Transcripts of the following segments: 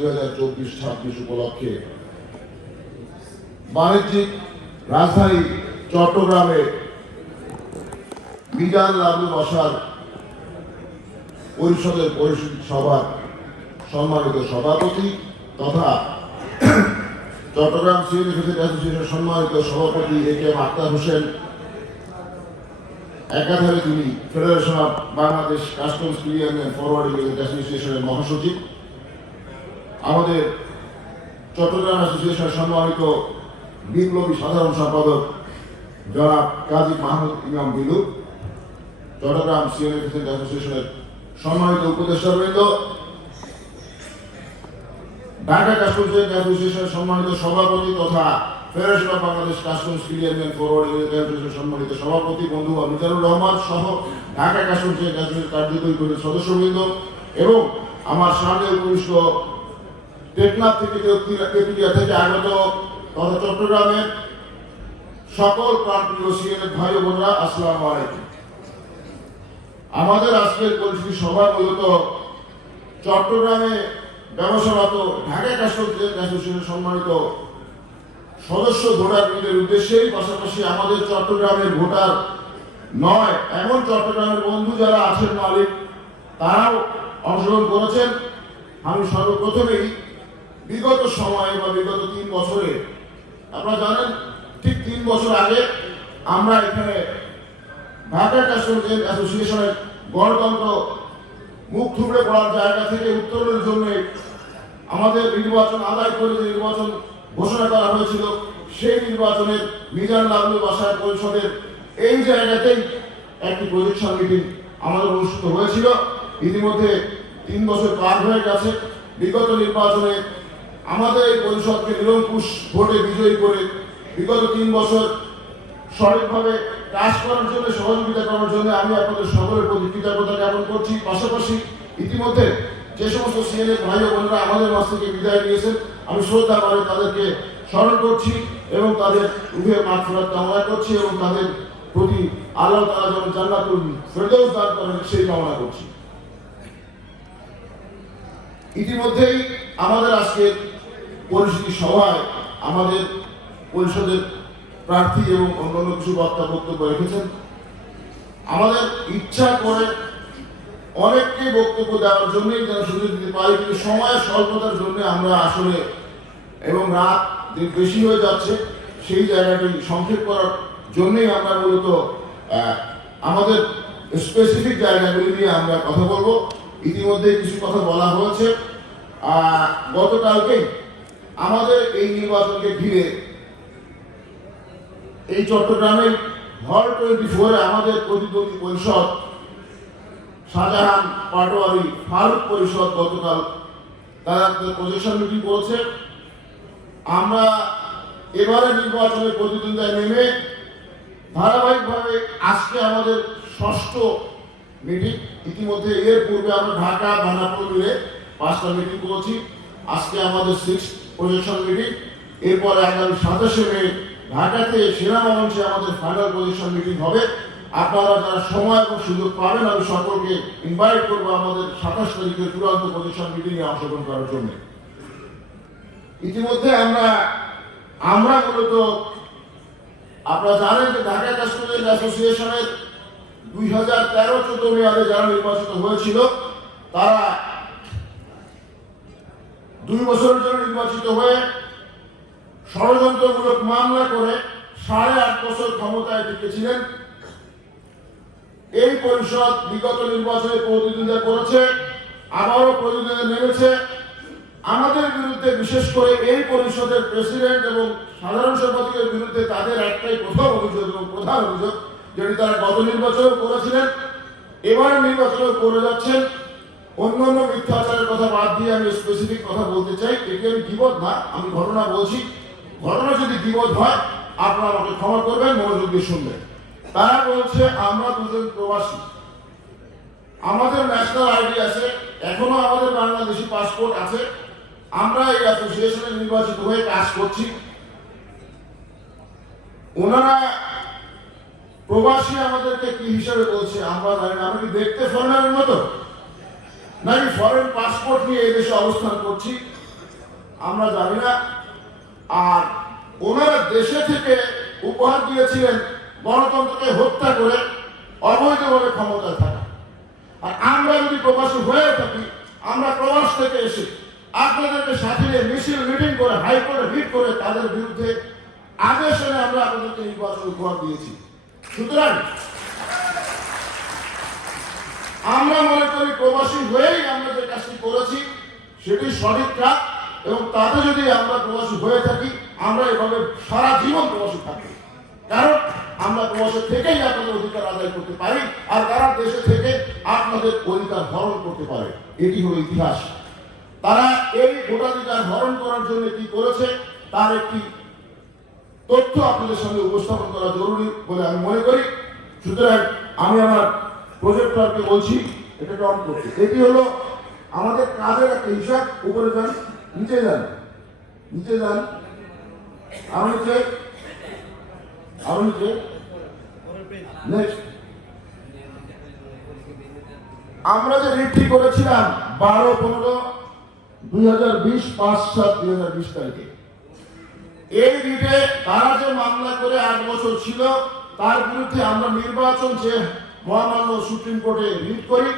2024-26 উপলক্ষে বাণিজ্যিক রাজধানী চট্টগ্রামে মিজান লাবলু বসার পরিষদের পরিষদ সভার সম্মানিত সভাপতি তথা চট্টগ্রাম সিএনএ অ্যাসোসিয়েশনের সম্মানিত সভাপতি এ.কে.এম. আক্তার হোসেন, একাধারে তিনি federation of Bangladesh customs clearing and forwarding অ্যাসোসিয়েশনের মহাসচিব, আমাদের চট্টগ্রাম অ্যাসোসিয়েশনের সম্মানিত বিপ্লবী সাধারণ সম্পাদক জনাব কাজী মাহমুদ ইমাম বিলু, চট্টগ্রাম সিএনএ অ্যাসোসিয়েশনের সম্মানিত উপদেষ্টাবৃন্দ, ঢাকা কাস্টমস অ্যাসোসিয়েশনের সম্মানিত সভাপতি তথা federation of Bangladesh customs clearing and forwarding অ্যাসোসিয়েশনের সম্মানিত সভাপতি বন্ধু মিজানুর রহমান সহ ঢাকা কাস্টমস অ্যাসোসিয়েশনের কার্যকরী কমিটির সদস্যবৃন্দ এবং আমার সামনে উপবিষ্ট টেকনাফ থেকে তেঁতুলিয়া থেকে আগত তথা চট্টগ্রামের সকল প্রান্তীয় সিএনএ ভাই ও বোনরা, আসসালামু আলাইকুম। আমাদের আজকের পরিচিতি সভা মূলত চট্টগ্রামে ব্যবসারত ঢাকা কাস্টমস অ্যাসোসিয়েশনের সম্মানিত সদস্য ভোটারদের উদ্দেশ্যেই, পাশাপাশি আমাদের চট্টগ্রামের ভোটার নয় এমন চট্টগ্রামের বন্ধু যারা আছেন মালিক, তারাও অংশগ্রহণ করেছেন। আমি সর্বপ্রথমেই বিগত সময়ে বা বিগত 3 বছরে, আপনারা জানেন ঠিক 3 বছর আগে আমরা এখানে ঢাকা কাস্টমস অ্যাসোসিয়েশনের গণতন্ত্র মুখ থুবড়ে পড়ার জায়গা থেকে উত্তরণের জন্য আমাদের নির্বাচন আদায় করে যে নির্বাচন ঘোষণা করা হয়েছিল, সেই নির্বাচনের মিজান লাবলু বাসার পরিষদের এই জায়গাতেই একটি প্রজেকশন মিটিং আমাদের অনুষ্ঠিত হয়েছিল। ইতিমধ্যে 3 বছর পার হয়ে গেছে। বিগত নির্বাচনে আমাদের এই পরিষদকে নিরঙ্কুশ ভোটে বিজয়ী করে বিগত 3 বছর সঠিকভাবে কাজ করার জন্য, সহযোগিতা করার জন্য আমি আপনাদের সকলের প্রতি কৃতজ্ঞতা জ্ঞাপন করছি। পাশাপাশি ইতিমধ্যে যে সমস্ত সিএনএ ভাই ও বোনেরা আমাদের মাঝ থেকে বিদায় নিয়েছেন, আমি শ্রদ্ধা করে তাদেরকে স্মরণ করছি এবং তাদের উভয়ের মাগফিরাত কামনা করছি এবং তাদের প্রতি আল্লাহ তাআলা যেন জান্নাতুল ফেরদৌস দান করেন সেই কামনা করছি। ইতিমধ্যেই আমাদের আজকের পরিস্থিতি সভায় আমাদের পরিষদের প্রার্থী এবং অন্যান্য কিছু বক্তব্য রেখেছেন। আমাদের ইচ্ছা করে অনেককে বক্তব্য দেওয়ার জন্যই যেন সুযোগ দিতে পারি, কিন্তু সময়ের স্বল্পতার জন্য আমরা আসলে এবং রাত বেশি হয়ে যাচ্ছে, সেই জায়গাটি সংক্ষেপ করার জন্যই আমরা মূলত আমাদের স্পেসিফিক জায়গাগুলি নিয়ে আমরা কথা বলবো। ইতিমধ্যে কিছু কথা বলা হয়েছে। গতকালকে আমাদের এই নির্বাচনকে ঘিরে এই চট্টগ্রামের হল 24 আমাদের প্রতিদ্বন্দ্বী পরিষদ শাহজাহান পাটোয়ারি ফারুক পরিষদ গতকাল তারা প্রজেকশন মিটিং করেছে। আমরা এবারে নির্বাচনের প্রতিদ্বন্দ্বিতায় নেমে ধারাবাহিকভাবে আজকে আমাদের 6ষ্ঠ মিটিং। ইতিমধ্যে এর পূর্বে আমরা ঢাকা বানাপুর মিলে 5টা মিটিং করেছি। আজকে আমাদের 6th প্রজেকশন মিটিং। এরপরে আগামী 27শে মে ঢাকাতে সিনেমা মঞ্চে আমাদের ফাইনাল প্রজেকশন মিটিং হবে। আপনারা যারা সময় এবং সুযোগ পাবেন, আমি সকলকে ইনভাইট করবো আমাদের 27 তারিখের চূড়ান্ত প্রজেকশন মিটিংয়ে অংশগ্রহণ করার জন্য। ইতিমধ্যে আমরা মূলত আপনারা জানেন যে ঢাকা কাস্টমস অ্যাসোসিয়েশনের 2013-14 মেয়াদে যারা নির্বাচিত হয়েছিল, তারা 2 বছরের জন্য নির্বাচিত হয়ে ষড়যন্ত্রমূলক মামলা করে 8.5 বছর ক্ষমতায় টিকেছিলেন। এই পরিষদ বিগত নির্বাচনে প্রতিদ্বন্দ্বিতা করেছে, আবারও প্রতিদ্বন্দ্বিতা নেমেছে। আমাদের বিরুদ্ধে, বিশেষ করে এই পরিষদের প্রেসিডেন্ট এবং সাধারণ সম্পাদকের বিরুদ্ধে তাদের একটাই প্রথম অভিযোগ এবং প্রধান অভিযোগ, যেটি তারা গত নির্বাচনেও করেছিলেন, এবারে নির্বাচনেও করে যাচ্ছেন। অন্যান্য মিথ্যাচারের কথা বাদ দিয়ে আমি স্পেসিফিক কথা বলতে চাই। এটি আমি গীবত না, আমি ঘটনা বলছি। ঘটনা যদি গীবত হয় আপনারা আমাকে ক্ষমা করবেন, মনোযোগ দিয়ে শুনবেন। তারা বলছে আমরা দুজন প্রবাসী, আমাদের ন্যাশনাল আইডি আছে, এখনো আমাদের বাংলাদেশি পাসপোর্ট আছে, আমরা এই অ্যাসোসিয়েশনে নির্বাচিত হয়ে কাজ করছি। ওনারা প্রবাসী আমাদেরকে কি হিসাবে বলছে আমরা জানি না। আমরা কি দেখতে ফরেনারের মতো, নাকি ফরেন পাসপোর্ট নিয়ে এই দেশে অবস্থান করছি? আমরা জানি না। আর ওনারা দেশে থেকে উপহার দিয়েছিলেন গণতন্ত্রকে হত্যা করে অবৈধভাবে ক্ষমতায় থাকা। আর আমরা যদি প্রবাসী হয়ে থাকি, আমরা প্রবাস থেকে এসে আপনাদেরকে সাথে নিয়ে মিছিল মিটিং করে হাইকোর্টে রিট করে তাদের বিরুদ্ধে আদেশ এনে আমরা আপনাদেরকে নির্বাচন উপহার দিয়েছি। সুতরাং আমরা মনে করি প্রবাসী হয়েই আমরা যে কাজটি করেছি সেটি সঠিক কাজ, এবং তাতে যদি আমরা প্রবাসী হয়ে থাকি আমরা এভাবে সারা জীবন প্রবাসী থাকি। কারণ আমরা প্রবাসী থেকেই আপনাদের অধিকার আদায় করতে পারি, আর তারা দেশে থেকে আপনাদের অধিকার হরণ করতে পারে। এটি হলো ইতিহাস। তারা এই ভোটাধিকার হরণ করার জন্য কি করেছে তার একটি তথ্য আপনাদের সঙ্গে উপস্থাপন করা জরুরি বলে আমি মনে করি। সুতরাং আমি আমার প্রজেক্টরকে বলছি এটাকে অন করতে। এটি হলো আমাদের কাজের একটা হিসাব। উপরে যান, নিচে যান, নিচে যান, আরো নিচে, আরো নিচে, নেক্সট। আমরা যে রিটটি করেছিলাম 12-15-2020 5/7/2020 তারিখে, এই রিটে তারা যে মামলা করে 8 বছর ছিল তার বিরুদ্ধে আমরা নির্বাচন যে মহামান্য সুপ্রিম কোর্টে রিট করি,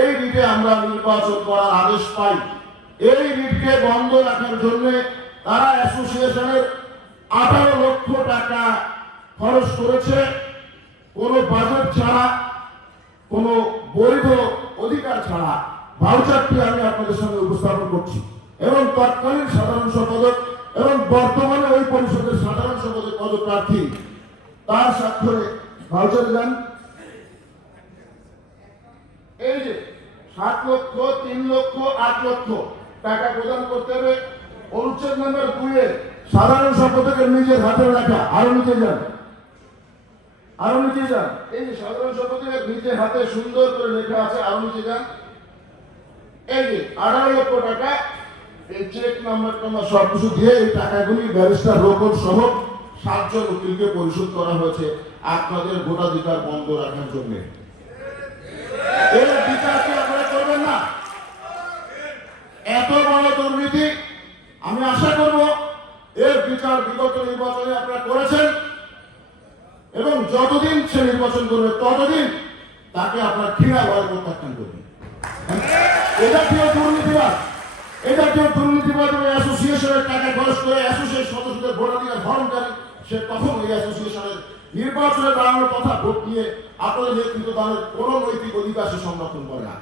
এই রিটে আমরা নির্বাচন করার আদেশ পাই। এই রিটকে বন্ধ রাখার জন্য তারা অ্যাসোসিয়েশনের 18 লক্ষ টাকা খরচ করেছে, কোনো বাজেট ছাড়া, কোনো বৈধ অধিকার ছাড়া। ভাউচারটি আমি আপনাদের সঙ্গে উপস্থাপন করছি, এবং তৎকালীন সাধারণ সম্পাদক এবং বর্তমানে ওই পরিষদের সাধারণ সম্পাদক পদপ্রার্থী তার স্বাক্ষরে ভাউচারে যান। এই যে 7 লক্ষ, 3 লক্ষ, 8 লক্ষ টাকা প্রদান করতে হবে। অনুচ্ছেদ নম্বর 2 সাধারণ সম্পাদকের নিজের হাতে লেখা। আরো নিচে যান, আরো নিচে যান। এই যে সাধারণ সম্পাদকের নিজের হাতে সুন্দর করে লেখা আছে, আরো নিচে যান। এই যে 18 লক্ষ টাকা, এই চেক নাম্বার সবকিছু দিয়ে এই টাকাগুলি ব্যারিস্টার রোকন সহ 7 জন উকিলকে পরিশোধ করা হয়েছে আপনাদের ভোটাধিকার বন্ধ রাখার জন্য। এর বিচার কি আপনারা করবেন না? এত বড় দুর্নীতি, আমি আশা করব এর বিচার বিগত নির্বাচনে আপনারা করেছেন, এবং যতদিন সে নির্বাচন করবে ততদিন তাকে আপনার ঘৃণা ভয় প্রত্যাখ্যান করবেন। এটা কেউ দুর্নীতিবাদ, এটা কেউ দুর্নীতিবাদ এবং অ্যাসোসিয়েশনের টাকা খরচ করে অ্যাসোসিয়েশন সদস্যদের ভোটাধিকার হরণকারী, সে তখন এই অ্যাসোসিয়েশনের নির্বাচনে দাঁড়ানোর কথা ভোট নিয়ে আপনাদের নেতৃত্ব দানের কোন নৈতিক অধিকার সে সংরক্ষণ করে না।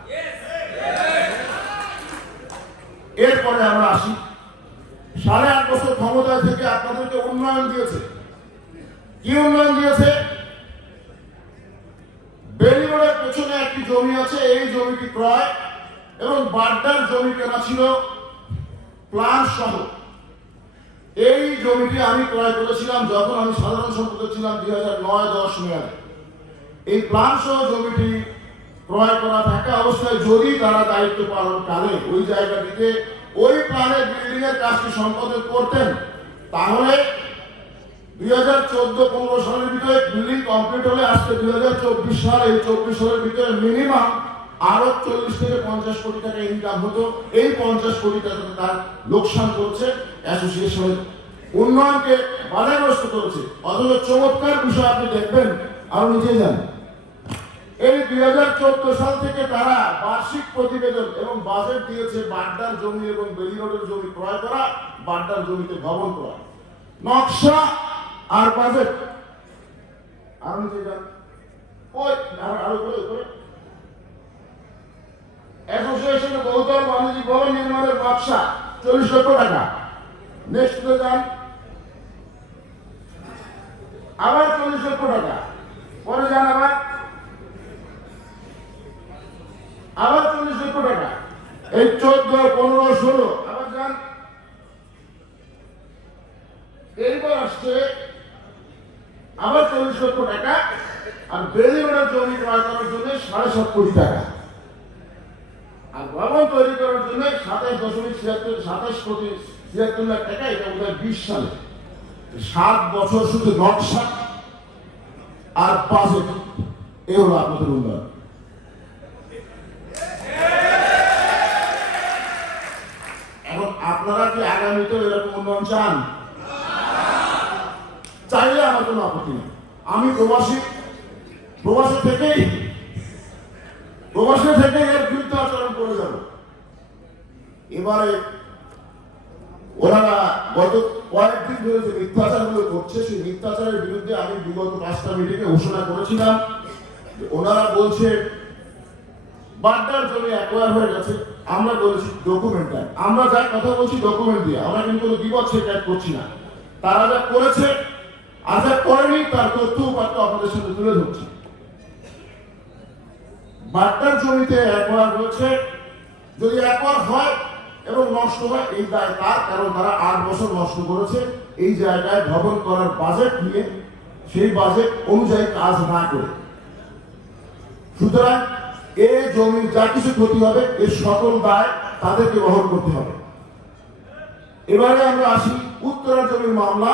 এরপরে আমরা আসি, 8.5 বছর ক্ষমতায় থেকে আপনাদেরকে উন্নয়ন দিয়েছে। কি উন্নয়ন দিয়েছে? বেলিরোডের পেছনে একটি জমি আছে, এই জমিটি ক্রয় এবং বাড্ডার জমি কেনা ছিল প্ল্যান সহ। এই জমিটি আমি ক্রয় করেছিলাম যখন আমি সাধারণ সম্পাদক ছিলাম 2009-10 মেয়াদে। এই প্ল্যান সহ জমিটি ক্রয় করা থাকা অবস্থায় যদি তারা দায়িত্ব পালনকালে ওই জায়গাটিতে ওই প্ল্যানের বিল্ডিং এর কাজটি সম্পাদন করতেন, তাহলে 2014-15 সালের ভিতরে বিল্ডিং কমপ্লিট হলে আজকে 2024 সাল, এই 24 সালের ভিতরে মিনিমাম আরো 40 থেকে 50 কোটি টাকা ইনকাম হতো। এই 50 কোটি টাকা তার লোকসান করছে, অ্যাসোসিয়েশনের উন্নয়নকে বাধাগ্রস্ত করেছে। অথচ চমৎকার বিষয় আপনি দেখবেন, আরো নিচে যান। এই 2014 সাল থেকে তারা বার্ষিক প্রতিবেদন এবং বাজেট দিয়েছে বাড্ডার জমি এবং বেলিরোডের জমি ক্রয় করা, বাড্ডার জমিতে ভবন করা, নকশা আর বাজেট। আরো নিচে যান, ওই আরো করে অ্যাসোসিয়েশনের গৌতম বাণিজ্যিক ভবন নির্মাণের নকশা 40 লক্ষ টাকা। নেক্সট যান, আবার 40 লক্ষ টাকা। পরে যান আবার 40 লক্ষ টাকা। এই 14, 15, 16 আবার যান। এইবার আসছে আবার 40 লক্ষ টাকা। আর বেলিরোডের জমি ক্রয় করার জন্য 7.5 কোটি টাকা, আর ভবন তৈরি করার জন্য 27 কোটি 76 লাখ টাকা। এটা বোধ হয় 20 সালে। 7 বছর শুধু নকশা আর বাজেট, এ হলো আপনাদের উন্নয়ন। এখন আপনারা কি আগামীতে এরকম উন্নয়ন চান? চাইলে আমার কোনো আপত্তি নেই। আমি প্রবাসী থেকেই এর বিরুদ্ধে আচরণ করে যাব। এবারে ওনারা গত কয়েকদিন ধরে যে মিথ্যাচারগুলো করছে, সেই মিথ্যাচারের বিরুদ্ধে আমি বিগত 5টা মিটিংয়ে ঘোষণা করেছিলাম। ওনারা বলছে বাড্ডার জমি অ্যাকোয়ার হয়ে গেছে। আমরা বলেছি ডকুমেন্ট দেন। আমরা যা কথা বলছি ডকুমেন্ট দিয়ে, আমরা কিন্তু কোনো বিপদ শেখায়ত করছি না। তারা যা করেছে আর যা করেনি তার তথ্য উপাত্ত আপনাদের সাথে তুলে ধরছি। বাড্ডার জমিতে অ্যাকোয়ার হয়েছে, যদি অ্যাকোয়ার হয় এবং নষ্ট হয় এই দায় তার, কারণ তারা 8 বছর নষ্ট করেছে এই জায়গায় ভবন করার বাজেট নিয়ে, সেই বাজেট অনুযায়ী কাজ না করে। সুতরাং এই জমির যা কিছু ক্ষতি হবে এর সকল দায় তাদেরকে বহন করতে হবে। এবারে আমরা আসি উত্তরার জমির মামলা।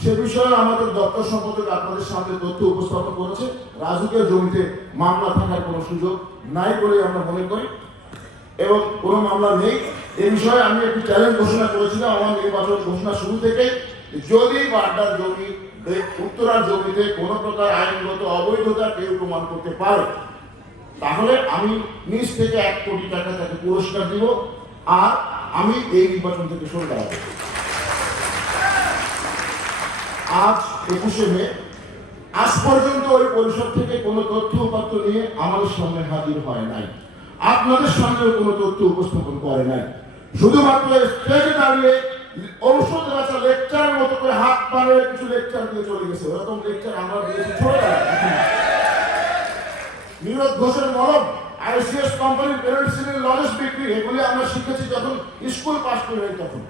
সে বিষয়ে আমাদের দপ্তর সম্পাদক আপনাদের সামনে তথ্য উপস্থাপন করেছে। রাজুকের জমিতে মামলা থাকার কোনো সুযোগ নাই বলে আমরা মনে করি এবং কোনো মামলা নেই। এই বিষয়ে আমি একটি চ্যালেঞ্জ ঘোষণা করেছিলাম আমার নির্বাচন ঘোষণা শুরু থেকে, যদি বাড্ডার জমি উত্তরার জমিতে কোনো প্রকার আইনগত অবৈধতা কেউ প্রমাণ করতে পারে তাহলে আমি নিজ থেকে 1 কোটি টাকা তাকে পুরস্কার দিব আর আমি এই নির্বাচন থেকে সরে দাঁড়াবো। আজ 21শে মে, আজ পর্যন্ত ওই পরিষদ থেকে কোনো তথ্য উপাত্ত নিয়ে আমাদের সামনে হাজির হয় নাই, আপনাদের সামনেও কোনো তথ্য উপস্থাপন করে নাই। শুধুমাত্র স্টেজে দাঁড়িয়ে ঔষধ রাখা লেকচারের মতো করে হাত পাড়ে কিছু লেকচার দিয়ে চলে গেছে। ওরকম লেকচার আমরা দিয়েছি ছোট নিরোধ ঘোষের মলম, আইসিএস কোম্পানির পেরেন্টসিনের লজেস বিক্রি, এগুলি আমরা শিখেছি যখন স্কুল পাস করে। তখন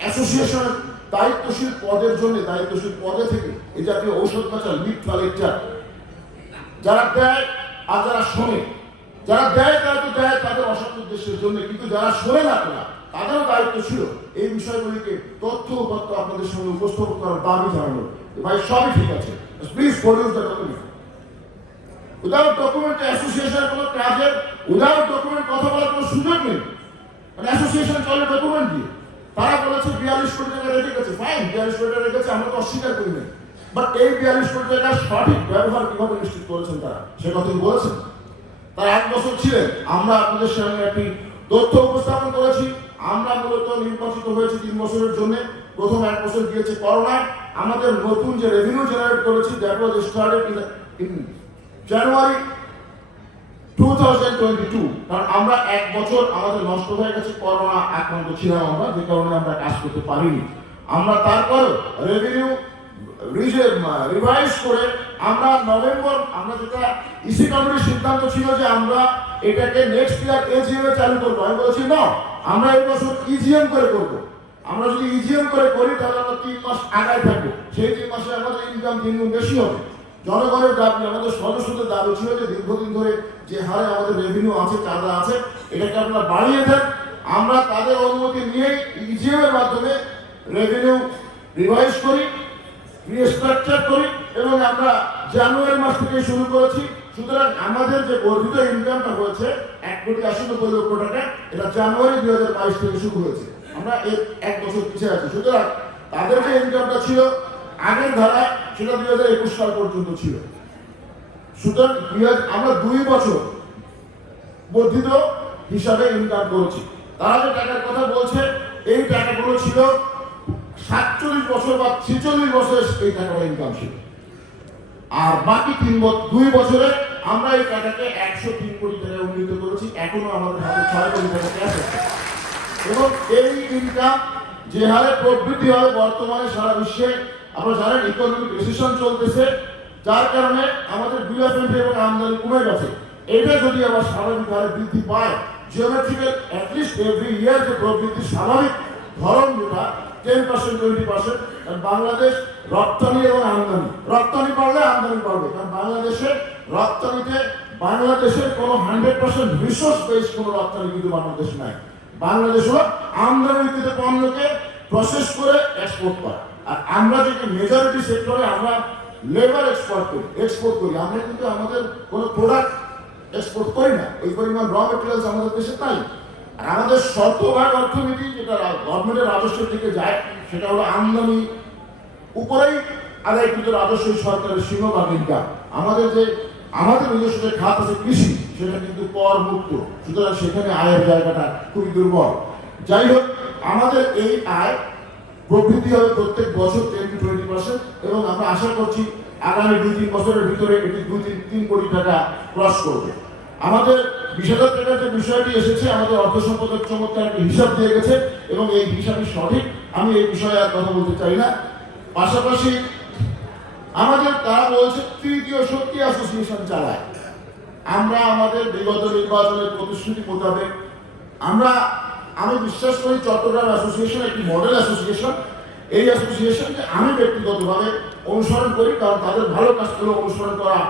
অ্যাসোসিয়েশনের দায়িত্বশীল পদের জন্য দায়িত্বশীল পদে থেকে এই জাতীয় ঔষধ পাচার মিথ্যা লেকচার যারা দেয় আর যারা শোনে, যারা দেয় তারা তো দেয় তাদের অসৎ উদ্দেশ্যের জন্য, কিন্তু যারা শোনে না তাদেরও দায়িত্ব ছিল এই বিষয়গুলিকে তথ্য উপাত্ত আপনাদের সামনে উপস্থাপন করার দাবি জানানো। ভাই সবই ঠিক আছে, please produce the document. Without document অ্যাসোসিয়েশনের কোনো কাজের উইদাউট ডকুমেন্ট কথা বলার কোনো সুযোগ নেই। মানে অ্যাসোসিয়েশন চলে ডকুমেন্ট দিয়ে। তারা বলেছে 42 কোটি টাকা রেখে গেছে, ফাইন, 42 কোটি টাকা রেখেছে, আমরা তো অস্বীকার করি না। বাট এই 42 কোটি টাকার সঠিক ব্যবহার কিভাবে নিশ্চিত করেছেন তারা, সে কথাই বলেছেন। তারা 1 বছর ছিলেন, আমরা আপনাদের সামনে একটি তথ্য উপস্থাপন করেছি। আমরা মূলত নির্বাচিত হয়েছি 3 বছরের জন্য। প্রথম 1 বছর গিয়েছে করোনায়। আমাদের নতুন যে রেভিনিউ জেনারেট করেছি that was started in January 2022, কারণ আমরা 1 বছর আমাদের নষ্ট হয়ে গেছে, করোনা আক্রান্ত ছিলাম আমরা, যে কারণে আমরা কাজ করতে পারিনি। আমরা তারপর রেভিনিউ রিভাইজ করে আমরা নভেম্বর, আমরা যেটা ইসি কমিটির সিদ্ধান্ত ছিল যে আমরা এটাকে নেক্সট ইয়ার এজিএম এ চালু করবো, আমি বলেছি না, আমরা এই বছর ইজিএম করে করবো। আমরা যদি ইজিএম করে করি তাহলে আমরা 3 মাস আগায় থাকবো, সেই 3 মাসে আমাদের ইনকাম 3 গুণ বেশি হবে। জনগণের দাবি, আমাদের সদস্যদের দাবি ছিল যে দীর্ঘদিন ধরে যে হারে আমাদের রেভিনিউ আছে, চাঁদা আছে, এটাকে আপনারা বাড়িয়ে দেন। আমরা তাদের অনুমতি নিয়েই ইজিএম এর মাধ্যমে রেভিনিউ রিভাইজ করি, রিস্ট্রাকচার করি এবং আমরা জানুয়ারি মাস থেকে শুরু করেছি। সুতরাং আমাদের যে বর্ধিত ইনকামটা হয়েছে 1,80,90,00,000 টাকা, এটা জানুয়ারি 2022 থেকে শুরু হয়েছে। আমরা এর 1 বছর পিছিয়ে আছি। সুতরাং তাদের যে ইনকামটা ছিল আগের ধারায়, সেটা 2021 সাল পর্যন্ত ছিল। সুতরাং আমরা 2 বছর বর্ধিত হিসাবে ইনকাম করেছি। তারা যে টাকার কথা বলছে এই টাকাগুলো ছিল 47 বছর বা 46 বছরের এই টাকাটা ইনকাম ছিল। আর বাকি 2 বছরে আমরা এই টাকাকে 103 কোটি টাকায় উন্নীত করেছি। এখনো আমাদের হাতে 6 কোটি টাকা ক্যাশ আছে এবং এই ইনকাম যে হারে প্রবৃদ্ধি হয় বর্তমানে সারা বিশ্বে, আমরা জানেন ইকোনমিক রিসেশন চলতেছে, যার কারণে আমাদের বিএফএমপি এবং আমদানি কমে গেছে। এটা যদি আবার স্বাভাবিক হারে বৃদ্ধি পায়, জিওমেট্রিক্যাল অ্যাটলিস্ট এভরি ইয়ার যে প্রবৃদ্ধির স্বাভাবিক ধরন যেটা 10%, 20%, কারণ বাংলাদেশ রপ্তানি এবং আমদানি, রপ্তানি বাড়লে আমদানি বাড়বে। কারণ রপ্তানিতে বাংলাদেশের কোনো 100% রিসোর্স বেস কোনো রপ্তানি কিন্তু বাংলাদেশ নাই। বাংলাদেশ হলো আমদানিকৃত পণ্যকে প্রসেস করে এক্সপোর্ট করে। আর আমরা যেটা মেজরিটি সেক্টরে আমরা লেবার এক্সপোর্ট করি, আমরা কিন্তু আমাদের কোনো প্রোডাক্ট এক্সপোর্ট করি না। ওই পরিমাণ র মেটেরিয়ালস আমাদের দেশে নাই। আর আমাদের শতভাগ অর্থনীতি যেটা গভর্নমেন্টের রাজস্বের দিকে যায় সেটা হলো আমদানি উপরেই আদায়কৃত রাজস্ব সরকারের সিংহভাগ ইনকাম। আমাদের নিজস্ব যে খাত আছে কৃষি, সেটা কিন্তু কর মুক্ত, সুতরাং সেখানে আয়ের জায়গাটা খুবই দুর্বল। যাই হোক, আমাদের এই আয় প্রবৃদ্ধি হবে প্রত্যেক বছর 10-20%, এবং আমরা আশা করছি আগামী 2-3 বছরের ভিতরে এটি 2-3 কোটি টাকা ক্রস করবে। আমাদের 20,000 টাকার যে বিষয়টি এসেছে, আমাদের অর্থ সম্পদের চমৎকার একটি হিসাব দিয়ে গেছে, এবং এই হিসাবই সঠিক, আমি এই বিষয়ে আর কথা বলতে চাই না। পাশাপাশি আমাদের তারা বলছে তৃতীয় শক্তি অ্যাসোসিয়েশন চালায়। আমরা আমাদের বিগত নির্বাচনের প্রতিশ্রুতি মোতাবেক আমি বিশ্বাস করি চট্টগ্রাম অ্যাসোসিয়েশন একটি মডেল অ্যাসোসিয়েশন। এই অ্যাসোসিয়েশনকে আমি ব্যক্তিগতভাবে অনুসরণ করি, কারণ তাদের ভালো কাজগুলো অনুসরণ করা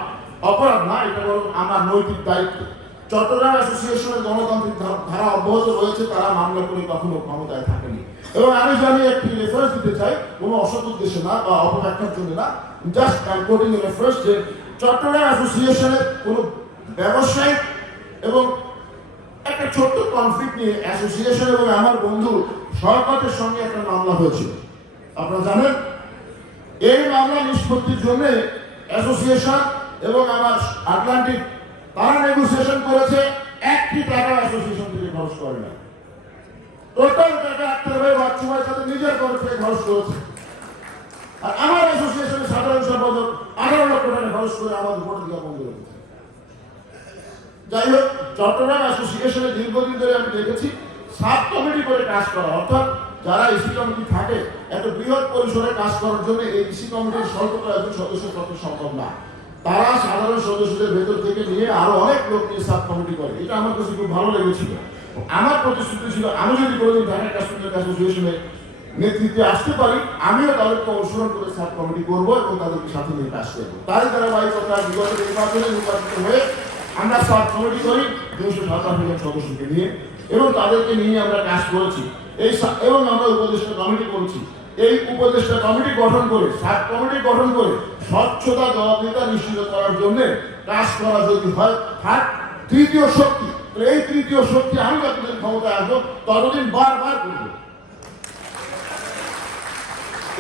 অপরাধ না, এটা বরং আমার নৈতিক দায়িত্ব। চট্টগ্রাম অ্যাসোসিয়েশনের গণতান্ত্রিক ধারা অব্যাহত রয়েছে, তারা মামলা করে কখনো ক্ষমতায় থাকেনি। এবং আমি জানি একটি রেফারেন্স দিতে চাই, কোনো অসৎ উদ্দেশ্যে না বা অপব্যাখ্যার জন্য না, জাস্ট কোটিং রেফারেন্স, যে চট্টগ্রাম অ্যাসোসিয়েশনের কোনো ব্যবসায়িক এবং একটা ছোট্ট কনফ্লিক্ট নিয়ে অ্যাসোসিয়েশন এবং আমার বন্ধু সরকারের সঙ্গে একটা মামলা হয়েছিল, আপনারা জানেন। এই মামলা নিষ্পত্তির জন্য অ্যাসোসিয়েশন এবং আমার আটলান্টিক তারা নেগোসিয়েশন করেছে, 1 টাকা অ্যাসোসিয়েশন থেকে খরচ করে না। টোটাল টাকা আক্তার ভাই বাচ্চু ভাই তাদের নিজের খরচ থেকে খরচ করেছে। আর আমার অ্যাসোসিয়েশনের সাধারণ সম্পাদক 18 লক্ষ টাকা খরচ করে আমাদের ভোট দেওয়া বন্ধ রেখেছে। যাই হোক, চট্টগ্রাম অ্যাসোসিয়েশনে দীর্ঘদিন ধরে আমি দেখেছি সাব কমিটি করে কাজ করা, অর্থাৎ যারা ইসি কমিটি থাকে এত বৃহৎ পরিসরে কাজ করার জন্য এই ইসি কমিটির স্বল্প কয়েকজন সদস্য পক্ষে সম্ভব না। তারা সাধারণ সদস্যদের ভেতর থেকে নিয়ে আরো অনেক লোক নিয়ে সাব কমিটি করে। এটা আমার কাছে খুব ভালো লেগেছিল। আমার প্রতিশ্রুতি ছিল, আমি যদি কোনোদিন ঢাকা কাস্টমার অ্যাসোসিয়েশনের নেতৃত্বে আসতে পারি, আমিও তাদেরকে অনুসরণ করে সাব কমিটি করবো এবং তাদেরকে সাথে নিয়ে কাজ করবো। তাই ধারাবাহিকতা বিগত নির্বাচনে নির্বাচিত হয়ে আমরা সাব কমিটি করি 257 জন সদস্যকে নিয়ে, এবং তাদেরকে নিয়ে আমরা কাজ করেছি। এবং আমরা উপদেষ্টা কমিটি করেছি। এই উপদেষ্টা কমিটি গঠন করে, সাব কমিটি গঠন করে স্বচ্ছতা জবাবদিহিতা নিশ্চিত করার জন্য কাজ করা যদি হয় থাক তৃতীয় শক্তি। এই তৃতীয় শক্তি আমি যতদিন ক্ষমতায় আসবো ততদিন বারবার করবো,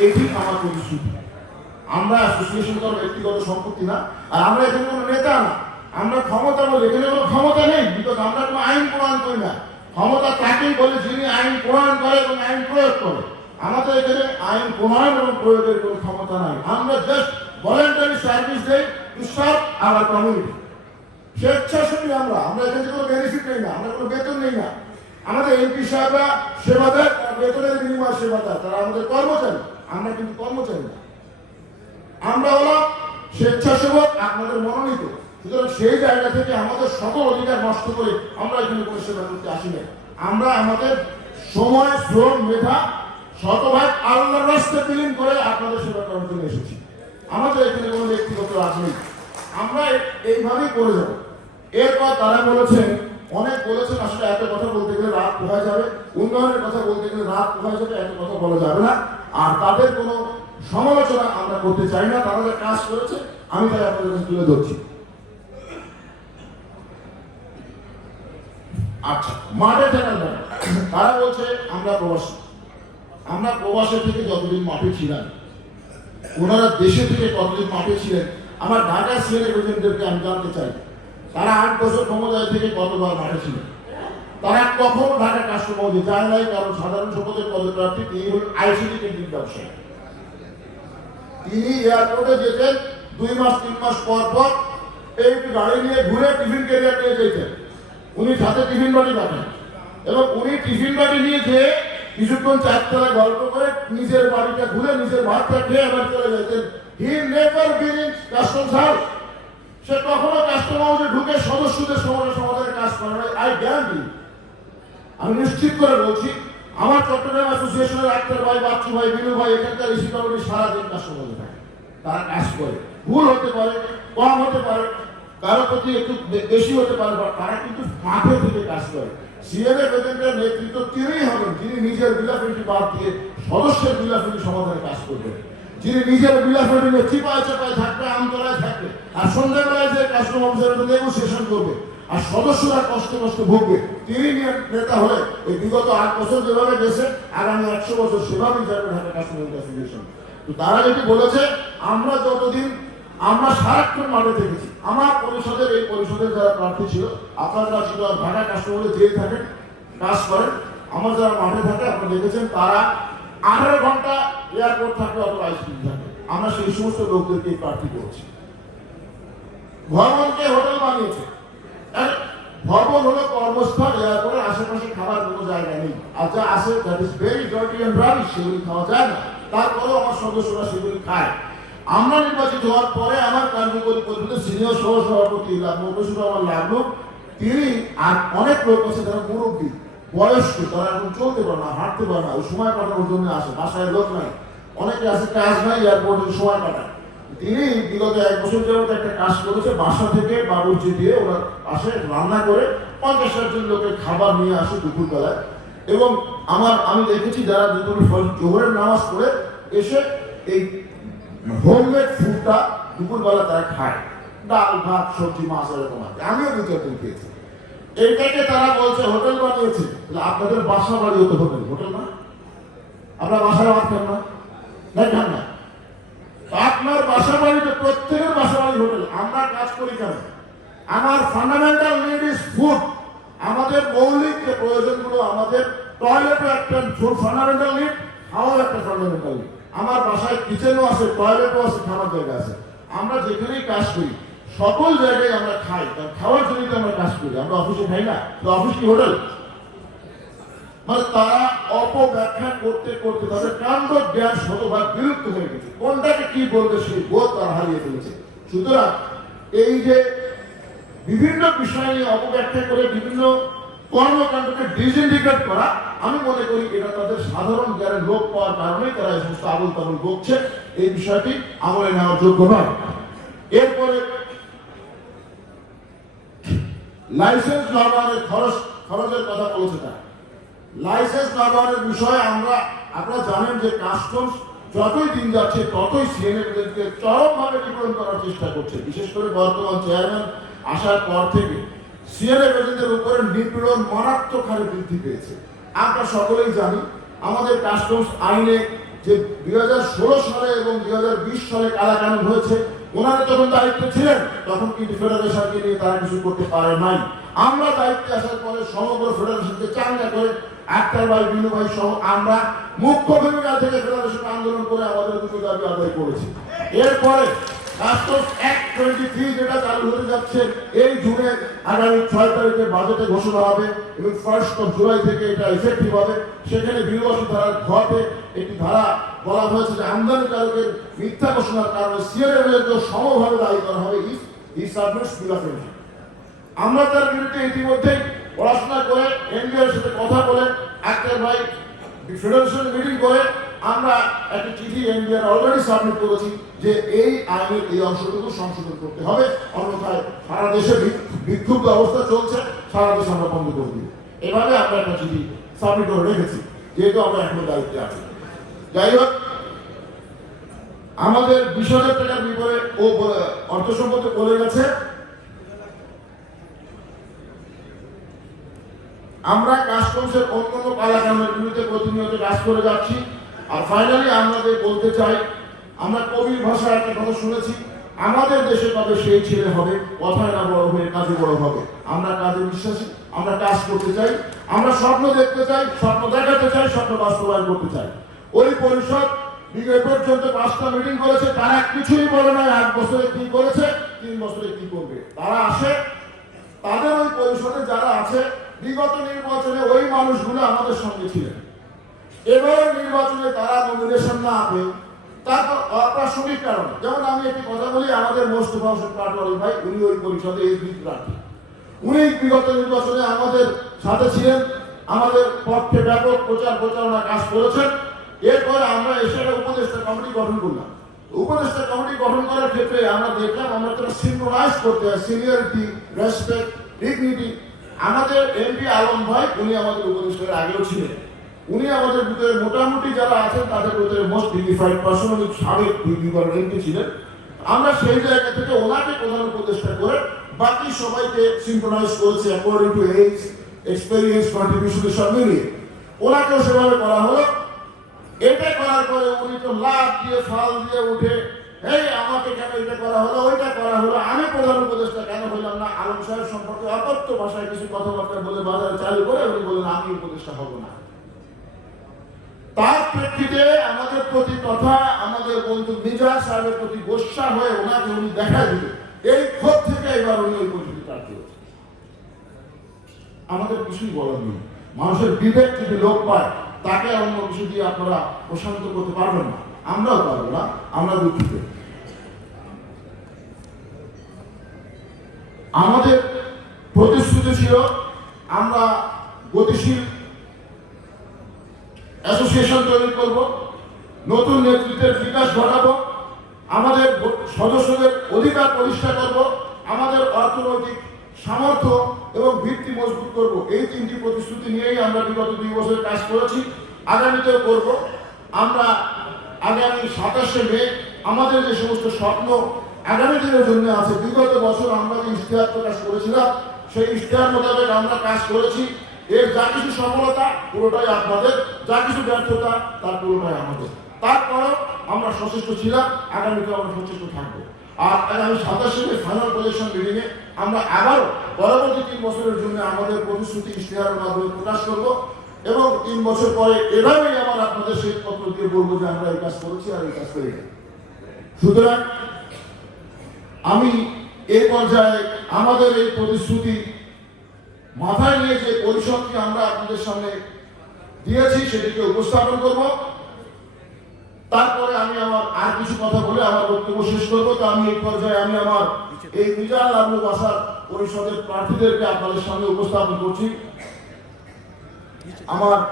এটি আমার প্রতিশ্রুতি। আমরা অ্যাসোসিয়েশন করার ব্যক্তিগত সম্পত্তি না, আর আমরা এখানে কোনো নেতা না, আমরা ক্ষমতা বলে এখানে কোনো ক্ষমতা নেই, বিকজ আমরা কোনো আইন প্রণয়ন করি না। ক্ষমতা তাকেই বলে যিনি আইন প্রণয়ন করে এবং আইন প্রয়োগ করে। আমাদের এখানে আইন প্রণয়ন এবং প্রয়োগের কোনো ক্ষমতা নাই। আমরা জাস্ট ভলেন্টারি সার্ভিস দেই টু সার্ভ আওয়ার কমিউনিটি। স্বেচ্ছাসেবী আমরা এখানে কোনো বেনিফিট নেই না, আমরা কোনো বেতন নেই না। আমাদের এমপি সাহেবরা সেবা দেয়, তারা বেতনের বিনিময়ে সেবা দেয়, তারা আমাদের কর্মচারী, আমরা কিন্তু কর্মচারী না। আমরা হলাম স্বেচ্ছাসেবক, আপনাদের মনোনীত। সুতরাং সেই জায়গা থেকে আমাদের সকল অধিকার নষ্ট করে আমরা এখানে কোনো সেবা করতে আসি না। আমরা আমাদের সময়, শ্রম, মেধা শতভাগ আল্লাহর রাস্তায় বিলীন করে আপনাদের সেবা করার জন্য এসেছি। আমাদের এখানে কোনো ব্যক্তিগত রাজ নেই, আমরা এইভাবেই করে যাব। এরপর তারা অনেক বলেছেন, আসলে এত কথা বলতে গেলে রাত পোহায় যাবে, উন্নয়নের কথা বলতে গেলে রাত পোহায় যাবে, এত কথা বলা যাবে না। আর তাদের কোনো সমালোচনা আমরা করতে চাই না, তারা যে কাজ করেছে আমি তাই আপনাদের কাছে তুলে ধরছি। আচ্ছা, মাঠে থাকার ব্যাপার, তারা বলছে আমরা প্রবাসে থেকে যতদিন মাঠে ছিলেন, ওনারা দেশে থেকে কতদিন মাঠে ছিলেন। আমার ঢাকা সিএনএ এজেন্টদেরকে আমি জানতে চাই, তারা 8 বছর ক্ষমতায় থেকে কতবার মাঠে ছিলেন। তারা কখনো ঢাকা কাস্টমার যায় নাই, কারণ সাধারণ সম্পদের পদপ্রার্থী তিনি হলেন আইসিটি কেন্দ্রিক ব্যবসায়ী। তিনি এয়ারপোর্টে যেতেন 2 মাস 3 মাস পর পর, এই গাড়ি নিয়ে ঘুরে টিফিন ক্যারিয়ার নিয়ে যেতেন। উনি সাথে টিফিন বাটি পাঠান, এবং উনি টিফিন বাটি নিয়ে যেয়ে কিছুক্ষণ চারতলায় গল্প করে নিজের বাড়িটা ঘুরে নিজের ভাতটা খেয়ে আবার চলে যেতেন। He never been in customs house. সে কখনো কাস্টমার হাউসে ঢুকে সদস্যদের সমস্যা সমাধানের কাজ করে না। আই গ্যারান্টি, আমি নিশ্চিত করে বলছি, আমার চট্টগ্রাম অ্যাসোসিয়েশনের আক্তার ভাই, বাচ্চু ভাই, বিনু ভাই, এখানকার ইসি কমিটি সারাদিন কাস্টমার থাকে, তারা কাজ করে। ভুল হতে পারে, কম হতে পারে, কারো প্রতি একটু বেশি হতে পারে, তারা কিন্তু মাঠে থেকে কাজ করে। সিএনএ এজেন্টের নেতৃত্ব তিনিই হবেন যিনি নিজের বিলাফিটি বাদ দিয়ে সদস্যের বিলাফিটি সমাধানে কাজ করবেন, যিনি নিজের বিলাফিটি নিয়ে চিপায় চাপায় থাকবে, আমতলায় থাকবে, আর সন্ধ্যাবেলায় যে কাস্টমার অফিসারের নেগোসিয়েশন করবে। আর সদস্যরা কষ্টে কষ্টে ভুগবে। তিনি নেতা হলে এই বিগত 8 বছর যেভাবে গেছে আগামী 100 বছর সেভাবেই যাবে ঢাকা কাস্টমার অ্যাসোসিয়েশন। তো তারা যেটি বলেছে, আমরা যতদিন আমরা সারাক্ষণ মাঠে থেকেছি, আমার পরিষদের এই পরিষদের যারা প্রার্থী ছিল, আপনারা ঢাকা কাস্টমারে যেয়ে থাকেন, কাজ করেন, আমার যারা মাঠে থাকে আপনারা দেখেছেন, তারা 18 ঘন্টা এয়ারপোর্ট থাকে অথবা আইসক্রিম থাকে। আমরা সেই সমস্ত লোকদেরকে প্রার্থী করছি। ভবনকে হোটেল বানিয়েছে। ভবন হলো কর্মস্থল, এয়ারপোর্টের আশেপাশে খাবার কোনো জায়গা নেই, আর যা আছে that is very dirty and rubbish, সেগুলি খাওয়া যায় না। তারপরেও আমার সদস্যরা সেগুলি খায়। আমরা নির্বাচিত হওয়ার পরে আমার কার্যকরী পরিষদের সিনিয়র সহ সভাপতি মৌসুম আমার লাগলো, তিনি আর অনেক লোক আছে যারা মুরব্বী বয়স্ক, তারা এখন চলতে পারে না, হাঁটতে পারে না, ওই সময় কাটানোর জন্য আসে, বাসায় লোক নাই, অনেকে আছে কাজ নাই, এয়ারপোর্টে সময় কাটায়। তিনি বিগত 1 বছর যাবত একটা কাজ করেছে, বাসা থেকে বাবুর্চি দিয়ে ওরা আসে, রান্না করে 50-60 জন লোকের খাবার নিয়ে আসে দুপুরবেলায়। এবং আমি দেখেছি যারা দুপুর জোহরের নামাজ পড়ে এসে এই হোমমেড ফুডটা দুপুরবেলা তারা খায়, ডাল ভাত সবজি মাছ এরকম আছে। আমিও 2-4 দিন খেয়েছি। এইটাকে তারা বলছে হোটেল বানিয়েছে। আপনাদের বাসা বাড়ি হতে হোটেল, হোটেল না? আপনার বাসায় ভাত খান না, খান না? আপনার বাসা বাড়িতে প্রত্যেকের বাসা বাড়ি হোটেল। আমরা কাজ করি কেন? আমার ফান্ডামেন্টাল নিড ইজ ফুড। আমাদের মৌলিক যে প্রয়োজনগুলো, আমাদের টয়লেটও একটা ফান্ডামেন্টাল নিড, খাওয়াও একটা ফান্ডামেন্টাল নিড। আমার বাসায় কিচেনও আছে, টয়লেটও আছে, খাওয়ার জায়গা আছে। আমরা যেখানেই কাজ করি সকল জায়গায় আমরা খাই, কারণ খাওয়ার জন্যই তো আমরা কাজ করি। আমরা অফিসে খাই না, তো অফিস কি হোটেল? মানে তারা অপব্যাখ্যা করতে করতে তাদের কাণ্ড জ্ঞান শতভাগ বিলুপ্ত হয়ে গেছে। কোনটাকে কি বলবে সেই বোধ তারা হারিয়ে ফেলেছে। সুতরাং এই যে বিভিন্ন বিষয় নিয়ে অপব্যাখ্যা করে বিভিন্ন কর্মকাণ্ডকে ডিসইন্ডিকেট করা, আমি মনে করি এটা তাদের সাধারণ জ্ঞানের লোপ পাওয়ার কারণে তারা এই সমস্ত আবল তাবল বকছে। এই বিষয়টি আমলে নেওয়ার যোগ্য নয়। এরপরে লাইসেন্স নবায়নের খরচের কথা বলেছে। তারা লাইসেন্স নবায়নের বিষয়ে আপনারা জানেন যে কাস্টমস যতই দিন যাচ্ছে ততই সিএনএফকে চরমভাবে নিপীড়ন করার চেষ্টা করছে। বিশেষ করে বর্তমান চেয়ারম্যান আসার পর থেকে সিএনএফ এজেন্টদের উপরে নিপীড়ন মারাত্মক হারে বৃদ্ধি পেয়েছে। আমরা সকলেই জানি আমাদের কাস্টমস আইনে যে 2016 সালে এবং 2020 সালে কালাকানুন হয়েছে, ওনারা যখন দায়িত্বে ছিলেন তখন কিন্তু ফেডারেশনকে নিয়ে তারা কিছু করতে পারে নাই। আমরা দায়িত্বে আসার পরে সমগ্র ফেডারেশনকে চাঙ্গা করে আক্তার ভাই, বিনু ভাই সহ আমরা মুখ্য ভূমিকা থেকে ফেডারেশন আন্দোলন করে আমাদের দুটো দাবি আদায় করেছি। এরপরে কাস্টমস অ্যাক্ট 23 যেটা চালু হতে যাচ্ছে এই জুনের আগামী 6 তারিখে বাজেটে ঘোষণা হবে এবং 1 জুলাই থেকে এটা ইফেক্টিভ হবে। সেখানে 82 ধারার ঘটে একটি ধারা বলা হয়েছে যে আমদানিকারকের মিথ্যা ঘোষণার কারণে সিএনএফকে সমভাবে দায়ী করা হবে ই সাবমিটস বিল অফ এন্ট্রি। আমরা তার বিরুদ্ধে ইতিমধ্যেই পড়াশোনা করে এনবিআর সাথে কথা বলে আক্তার ভাই ফেডারেশন মিটিং করে আমরা একটা চিঠি এনবিআর অলরেডি সাবমিট করেছি যে এই আইনের এই অংশটুকু সংশোধন করতে হবে, অন্যথায় সারা দেশে বিক্ষুব্ধ অবস্থা চলছে, সারা দেশ আমরা বন্ধ করে দিব। এভাবে আমরা একটা চিঠি সাবমিট করে রেখেছি, যেহেতু আমরা এখনো দায়িত্বে আছি। যাই হোক, আমাদের 20,000 টাকার বিপরে ও অর্থ সম্পদ বলে গেছে। আমরা কাস্টমসের অন্যান্য কালাকানুনের বিরুদ্ধে প্রতিনিয়ত কাজ করে যাচ্ছি। আর ফাইনালি আমাদের বলতে চাই, আমরা কবির ভাষায় একটা কথা শুনেছি, আমাদের দেশে কবে সেই ছেলে হবে, কথায় না বড় হয়ে কাজে বড় হবে। আমরা কাজে বিশ্বাসী, আমরা কাজ করতে চাই, আমরা স্বপ্ন দেখতে চাই, স্বপ্ন দেখাতে চাই, স্বপ্ন বাস্তবায়ন করতে চাই। ওই পরিষদ বিগত পর্যন্ত 5টা মিটিং করেছে, তারা কিছুই বলে না 8 বছরে কি করেছে, 3 বছরে কি করবে। তারা আসে, তাদের ওই পরিষদে যারা আছে বিগত নির্বাচনে ওই মানুষগুলো আমাদের সঙ্গে ছিলেন। এবার নির্বাচনে তারা নমিনেশন না পেয়ে তারপর অপ্রাসঙ্গিক কারণে, যেমন আমি একটি কথা বলি, আমাদের মোস্তফা হোসেন পাটোয়ারি ভাই, উনি ওই পরিষদে এসপি প্রার্থী। উনি বিগত নির্বাচনে আমাদের সাথে ছিলেন, আমাদের পক্ষে ব্যাপক প্রচারণা কাজ করেছেন। এরপরে আমরা এসে একটা উপদেষ্টা কমিটি গঠন করলাম। উপদেষ্টা কমিটি গঠন করার ক্ষেত্রে আমরা দেখলাম আমরা তারা সিনক্রোনাইজ করতে হয় সিনিয়রিটি, রেসপেক্ট, ডিগনিটি। আমাদের এমপি আলম ভাই, উনি আমাদের উপদেষ্টার আগেও ছিলেন, উনি আমাদের ভিতরে মোটামুটি যারা আছেন তাদের ভিতরে মোস্ট ডিগনিফাইড পার্সন, উনি সাবেক এমপি ছিলেন। আমরা সেই জায়গা থেকে ওনাকে প্রধান উপদেষ্টা করে বাকি সবাইকে সিনক্রোনাইজ করেছে according to age, experience, contribution সব মিলিয়ে ওনাকেও সেভাবে করা হলো। এটা করার পরে উনি তো লাভ দিয়ে ফাল দিয়ে উঠে এই আমাকে কেন এটা করা হলো ওইটা করা হলো, আমি প্রধান উপদেষ্টা কেন হইলাম না, আলম সাহেব সম্পর্কে অকথ্য ভাষায় কিছু কথাবার্তা বলে বাজারে চালু করে উনি বলেন আমি উপদেষ্টা হব না। তার প্রেক্ষিতে আমাদের প্রতি তথা আমাদের বন্ধু মিজাজ সাহেবের প্রতি গোসা হয়ে ওনাকে উনি দেখা দিবে, এই ক্ষোভ থেকে এবার উনি ওই পরিস্থিতি প্রার্থী হয়েছে। আমাদের কিছুই বলার নেই, মানুষের বিবেক যদি লোক পায় তাকে অন্য কিছু দিয়ে আপনারা প্রশান্ত করতে পারবেন না, আমরাও পারবো না, আমরা দুঃখিত। আমাদের প্রতিশ্রুতি ছিল আমরা গতিশীল অ্যাসোসিয়েশন তৈরি করব, নতুন নেতৃত্বের বিকাশ ঘটাবো, আমাদের সদস্যদের অধিকার প্রতিষ্ঠা করব, আমাদের অর্থনৈতিক সামর্থ্য এবং ভিত্তি মজবুত করব। এই তিনটি প্রতিশ্রুতি নিয়েই আমরা বিগত 2 বছর কাজ করেছি, আগামীতেও করব। আমরা আগামী 27শে মে আমাদের যে সমস্ত স্বপ্ন আগামী দিনের জন্য আছে, বিগত বছর আমরা যে ইশতেহার প্রকাশ করেছিলাম সেই ইশতেহার মোতাবেক আমরা কাজ করেছি। এর যা কিছু সফলতা পুরোটাই আপনাদের, যা কিছু ব্যর্থতা তার পুরোটাই আমাদের। তারপরেও আমরা সচেষ্ট ছিলাম, আগামীতে আমরা সচেষ্ট থাকবো। আর আগামী 27শে মে ফাইনাল পজিশন মিটিং এ আমরা আবারও পরবর্তী 3 বছরের জন্য আমাদের প্রতিশ্রুতি ইশতেহারের মাধ্যমে প্রকাশ করব এবং 3 বছর পরে এভাবেই আবার আপনাদের শ্বেতপত্র দিয়ে বলবো যে আমরা এই কাজ করেছি আর এই কাজ করি। সুতরাং আমি এই পর্যায়ে আমাদের এই প্রতিশ্রুতি মাথায় নিয়ে যে পরিষদকে আমরা আপনাদের সামনে দিয়েছি সেটিকে উপস্থাপন করব। তারপরে আমি আমার আর কিছু কথা বলে আমার বক্তব্য শেষ করব। তো আমি এই পর্যায়ে আমি আমার এই মিজান আবু বাসার পরিষদের প্রার্থীদেরকে আপনাদের সামনে উপস্থাপন করছি। আমার